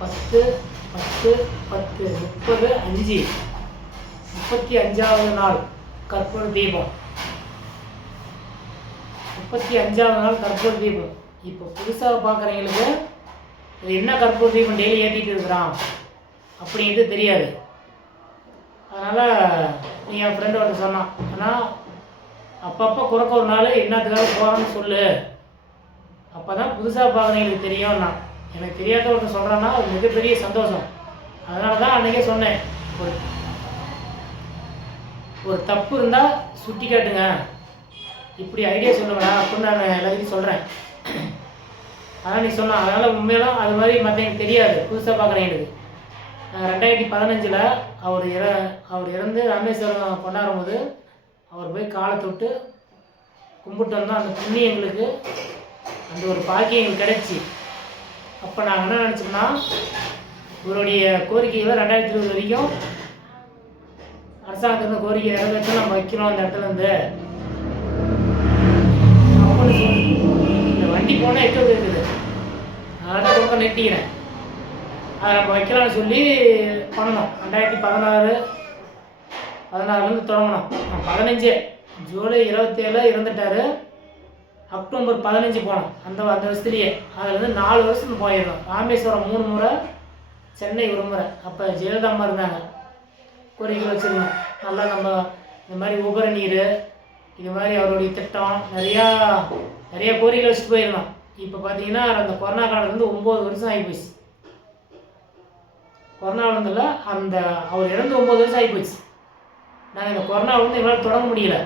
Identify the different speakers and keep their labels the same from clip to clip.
Speaker 1: பத்து பத்து பத்து முப்பது அஞ்சு. முப்பத்தி அஞ்சாவது நாள் கற்பூர தீபம். முப்பத்தி அஞ்சாவது நாள் கற்பூர தீபம். இப்போ புதுசாக பார்க்குறவங்களுக்கு இது என்ன கற்பூர தீபம் டெய்லி ஏற்றிட்டு இருக்கிறான் அப்படிங்கிறது தெரியாது. அதனால் நீ என் ஃப்ரெண்டு ஒன்று சொன்னான் ஆனால் அப்பப்போ குறைக்க ஒரு நாள் என்னத்துக்காக போகிறோன்னு சொல்லு. அப்போ தான் புதுசாக பார்க்குறவங்களுக்கு தெரியும்னா. எனக்கு தெரியாத ஒன்று சொல்கிறேன்னா அது மிகப்பெரிய சந்தோஷம். அதனால தான் அன்றைக்கே சொன்னேன் ஒரு ஒரு தப்பு இருந்தால் சுட்டி காட்டுங்க. இப்படி ஐடியா சொல்லுங்கடா அப்படின்னு நான் எல்லாத்தையும் சொல்கிறேன் அதான் நீ சொன்ன அதனால் உண்மையெல்லாம் அது மாதிரி மற்றவங்களுக்கு தெரியாது புதுசாக பார்க்குறேன் எனக்கு. ரெண்டாயிரத்தி பதினஞ்சில் அவர் இற அவர் இறந்து ராமேஸ்வரம் கொண்டாடும் போது அவர் போய் காலை தொட்டு கும்பிட்டு வந்தோம். அந்த புண்ணி எங்களுக்கு அந்த ஒரு பாக்கியம் எங்களுக்கு கிடைச்சி. அப்போ நாங்கள் என்ன நினச்சோம்னா இவருடைய கோரிக்கைகளை ரெண்டாயிரத்தி இருபது வரைக்கும் அரசாங்கத்திலிருந்து கோரிக்கை நிறைவேற்ற நம்ம வைக்கிறோம் அந்த இடத்துல இருந்து. இந்த வண்டி போனால் எட்டு இருக்குது. அதனால ரொம்ப நெட்டிக்கிறேன் அதை நம்ம வைக்கலாம்னு சொல்லி பண்ணணும். ரெண்டாயிரத்தி பதினாறு பதினாறுலேருந்து தொடங்கணும். பதினஞ்சு ஜூலை இருபத்தேழு இறந்துட்டாரு. அக்டோபர் பதினஞ்சு போனோம். அந்த அந்த வருஷத்துலேயே. அதுலேருந்து நாலு வருஷம் போயிடணும் ராமேஸ்வரம் மூணு முறை சென்னை ஒரு முறை. அப்போ ஜெயலலிதா அம்மா இருந்தாங்க. கோரிக்கை வச்சுருந்தோம். நல்லா நம்ம இந்த மாதிரி உபர நீர் இது மாதிரி அவருடைய திட்டம் நிறையா நிறைய கோரிக்கை வச்சுட்டு போயிருந்தோம். இப்போ பார்த்தீங்கன்னா அந்த கொரோனா காலத்துலேருந்து ஒம்பது வருஷம் ஆகிப்போச்சு கொரோனா வந்ததில் அந்த அவர் இறந்து ஒம்பது வருஷம் ஆகிப்போச்சு நாங்கள் இந்த கொரோனா வந்து எங்களால் தொடங்க முடியல.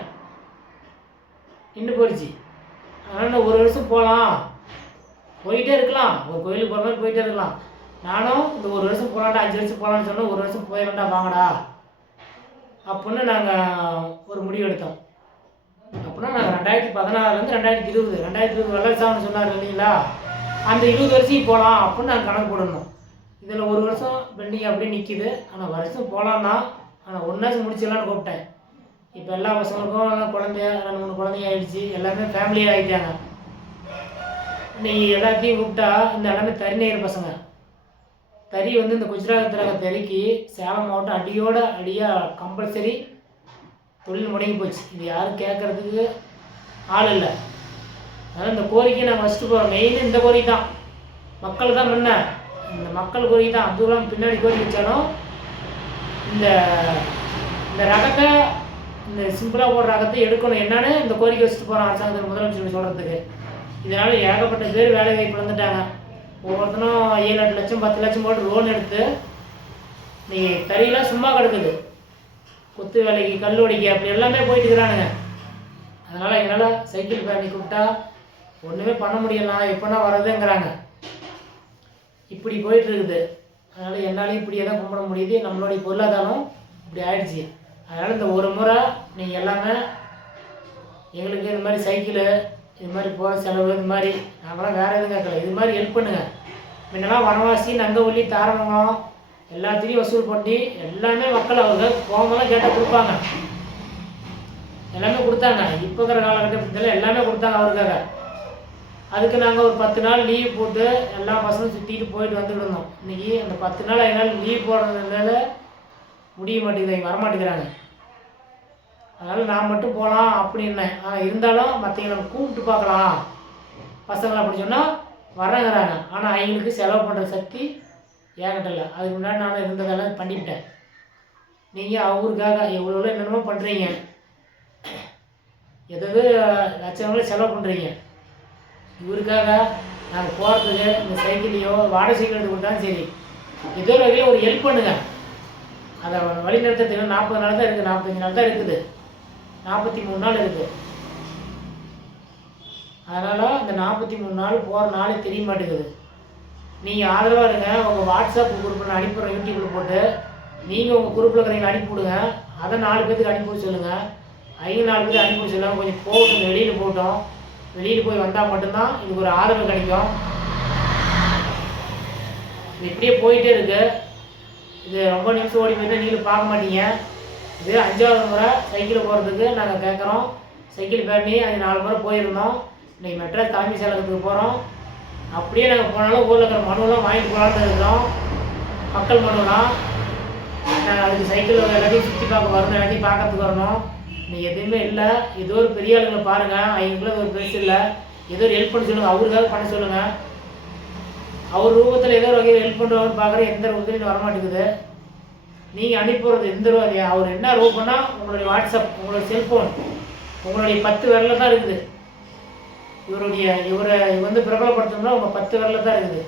Speaker 1: நின்று போயிடுச்சு. அதனால் இன்னும் ஒரு வருஷம் போகலாம். போயிட்டே இருக்கலாம். ஒரு கோயிலுக்கு போகிற மாதிரி போயிட்டே இருக்கலாம். நானும் இந்த ஒரு வருஷம் போகலாம்டா அஞ்சு வருஷம் போகலான்னு சொன்னால் ஒரு வருஷம் போயிடலாம்டா வாங்கடா. அப்படின்னு நாங்கள் ஒரு முடிவு எடுத்தோம். அப்படின்னா நாங்கள் ரெண்டாயிரத்தி பதினாறுலேருந்து ரெண்டாயிரத்தி இருபது ரெண்டாயிரத்தி இருபது வெள்ளசாமி சொன்னார் இல்லைங்களா? அந்த இருபது வருஷம் போகலாம் அப்படின்னு நாங்கள் கணக்கு போடணும் இதில் ஒரு வருஷம் பெண்டிங் அப்படியே நிற்கிது ஆனால் வருஷம் போகலான்னா ஆனால் ஒன்றாச்சும் முடிச்சிடலான்னு கூப்பிட்டேன். இப்போ எல்லா பசங்களுக்கும் எல்லாம் குழந்தைய ரெண்டு மூணு குழந்தைய ஆயிடுச்சு. எல்லாமே ஃபேமிலியாக ஆகிட்டாங்க இன்னைக்கு எல்லாத்தையும் கூப்பிட்டா இந்த எல்லாமே தறிநெய்யர் பசங்க. தறி வந்து இந்த குஜராத்தில் இருக்க தறிக்கு சேலம் மாவட்டம் அடியோட அடியாக கம்பல்சரி தொழில் முடங்கி போச்சு. இது யாரும் கேட்குறதுக்கு ஆள் இல்லை. அதனால் இந்த கோரிக்கை நாங்கள் ஃபஸ்ட்டு போகிறோம் மெயின் இந்த கோரிக்கை தான். மக்கள் தான் முன்ன. இந்த மக்கள் கோரிக்கை தான். அதுவும் பின்னாடி கோரிக்கை வச்சாலும் இந்த இந்த ரகத்தை இந்த சிம்பிளாக போடுற ரகத்தை எடுக்கணும். என்னன்னு இந்த கோரிக்கை வச்சுட்டு போகிறோம் அரசாங்கத்தில் முதலமைச்சர் சொல்கிறதுக்கு இதனால் ஏகப்பட்ட பேர் வேலை வாய்ப்பு வந்துட்டாங்க ஒவ்வொருத்தனும் ஏழு எட்டு லட்சம் பத்து லட்சம் போட்டு லோன் எடுத்து நீ தறியெல்லாம் சும்மா கிடக்குது. கொத்து வேலைக்கு கல் உடைக்க அப்படி எல்லாமே போயிட்டு இருக்கிறானுங்க. அதனால் என்னால் சைக்கிள் பேரணி கூப்பிட்டா ஒன்றுமே பண்ண முடியலாம் எப்போனா வர்றதுங்கிறாங்க. இப்படி போயிட்டு இருக்குது. அதனால் என்னாலையும் இப்படியே தான் கும்பிட முடியுது. நம்மளுடைய பொருளாதாரம் இப்படி ஆயிடுச்சு. அதனால் இந்த ஒரு முறை நீங்கள் எல்லாமே எங்களுக்கு இந்த மாதிரி சைக்கிளு இது மாதிரி போகிற செலவு இது மாதிரி நாங்களாம் வேறு எதுவும் கேட்கல. இது மாதிரி ஹெல்ப் பண்ணுங்கள் முன்னெல்லாம் வனவாசி நங்கவள்ளி தாரமங்கலம் எல்லாத்தையும் வசூல் பண்ணி எல்லாமே மக்கள் அவங்க போகும்போதெல்லாம் கேட்டால் கொடுப்பாங்க. எல்லாமே கொடுத்தாங்க. இப்போ இருக்கிற காலகட்டத்தில் எல்லாமே கொடுத்தாங்க அவருக்காக. அதுக்கு நாங்கள் ஒரு பத்து நாள் லீவ் போட்டு எல்லா பசங்களும் சுற்றிட்டு போயிட்டு வந்துட்டு இருந்தோம். இன்றைக்கி அந்த பத்து நாள் நாள் லீவ் போடுறதுனால முடிய மாட்டேங்குது வர மாட்டேங்கிறாங்க அதனால் நான் மட்டும் போகலாம் அப்படின்னேன் ஆனால் இருந்தாலும் மற்றவங்க நம்ம கூப்பிட்டு பார்க்கலாம். பசங்களை அப்படி சொன்னால் வரங்கிறாங்க ஆனால் அவங்களுக்கு செலவு பண்ணுற சக்தி ஏங்கிட்ட இல்லை. அதுக்கு முன்னாடி நான் இருந்ததெல்லாம் பண்ணிவிட்டேன். நீங்கள் அவருக்காக எவ்வளோ என்னென்னமோ பண்ணுறீங்க எதாவது லட்சங்களை செலவு பண்ணுறீங்க இவருக்காக நாங்கள் போகிறதுக்கு இந்த சைக்கிளையோ வாடகை சைக்கிள் எடுத்து கொடுத்தாலும் சரி ஏதோ ஒரு வகையில் ஒரு ஹெல்ப் பண்ணுங்கள் அதை வழி நடத்துறதுக்கு நாற்பது நாள் தான் இருக்குது நாற்பத்தஞ்சு நாள் தான் இருக்குது. நாற்பத்தி மூணு நாள் இருக்குது அதனால் இந்த நாற்பத்தி மூணு நாள் போகிற நாளே தெரிய மாட்டேங்குது. நீங்கள் ஆதரவாக இருங்க உங்கள் வாட்ஸ்அப் குரூப்பில் நான் அனுப்பிடுறேன் யூடியூப்பில் போட்டு. நீங்கள் உங்கள் குரூப்பில் இருக்கிறீங்க அனுப்பி விடுங்க. அதை நாலு பேத்துக்கு அனுப்பி சொல்லுங்கள் ஐந்து நாலு பேருக்கு அனுப்பி சொல்லுங்கள் கொஞ்சம் போகட்டும் வெளியில் போகட்டும். வெளியில் போய் வந்தால் மட்டும்தான் இதுக்கு ஒரு ஆதரவு கிடைக்கும். இது இப்படியே போயிட்டே இருக்குது இது ரொம்ப நிமிஷம் ஓடி போயிருந்தால் நீங்களும் பார்க்க மாட்டீங்க. இது அஞ்சாவது முறை சைக்கிள் போகிறதுக்கு நாங்கள் கேட்குறோம் சைக்கிள் பண்ணி அது நாலு முறை போயிருந்தோம். இன்றைக்கி மெட்ராஸ் தலைமை செயலகத்துக்கு போகிறோம் அப்படியே நாங்கள் போனாலும் ஊரில் இருக்கிற மனுவெலாம் வாங்கிட்டு போகலான்னு இருக்கிறோம் மக்கள் மனுனா நாங்கள் அதுக்கு சைக்கிள் எல்லாத்தையும் சுற்றி பார்க்க வரணும் எல்லாத்தையும் பார்க்கறதுக்கு வரணும். நீ எதுவுமே இல்லை. ஏதோ ஒரு பெரிய ஆளுங்களை பாருங்கள் அவங்களும் ஒரு பெருசு இல்லை. ஏதோ ஒரு ஹெல்ப் பண்ண சொல்லுங்கள் அவருக்காக பண்ண சொல்லுங்கள் அவர் ரூபத்தில் ஏதோ ஒரு வகையில் ஹெல்ப் பண்ணுவாங்கன்னு பார்க்குற எந்த ரூபத்துலையும் வரமாட்டேங்குது. நீங்கள் அனுப்புறது எந்த ரூபா அவர் என்ன ரூபம்னா உங்களுடைய வாட்ஸ்அப் உங்களுடைய செல்ஃபோன் உங்களுடைய பத்து விரலில் தான் இருக்குது. இவருடைய இவரை வந்து பிரபலப்படுத்தணும்னா உங்கள் பத்து விரலில் தான் இருக்குது.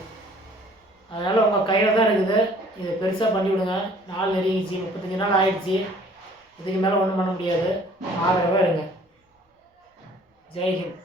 Speaker 1: அதனால் உங்கள் கையில் தான் இருக்குது. இதை பெருசாக பண்ணி விடுங்க நாள் நெருங்கிச்சு முப்பத்தஞ்சு நாள் ஆயிடுச்சு. இதுக்கு மேலே ஒன்றும் பண்ண முடியாது. ஆதரவாக இருங்க. ஜெய்ஹிந்த்